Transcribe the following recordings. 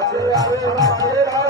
Hare Hare Hare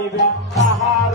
যাইবে তাহার